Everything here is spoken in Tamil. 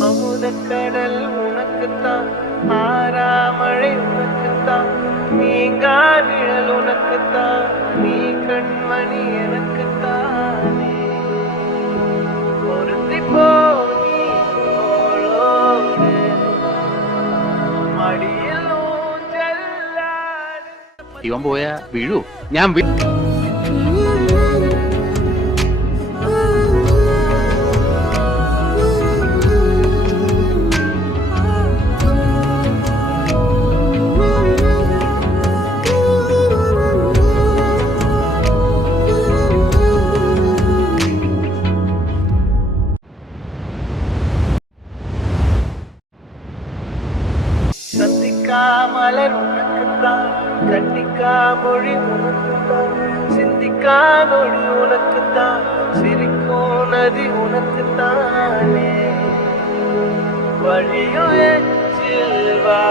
அமுதக்கடல் உனக்குத்தான், ஆறாமழை உனக்குத்தான், நீங்கா நிழல் உனக்குத்தான், நீ கண்மணி எனக்குத்தானே. பொருந்தி போ நீ தோளோடு, மடியில் ஊஞ்சலாடு. ഇവൻ പോയാ വീഴൂ ഞാൻ சந்திக்கா மலர் உனக்குத்தான், கண்டிக்கா மொழி உனக்குத்தான், சிந்திக்கா நொழி உனக்குத்தான், சிரிக்கும் நதி உனக்குத்தானே. வழியும் எச்சில் வா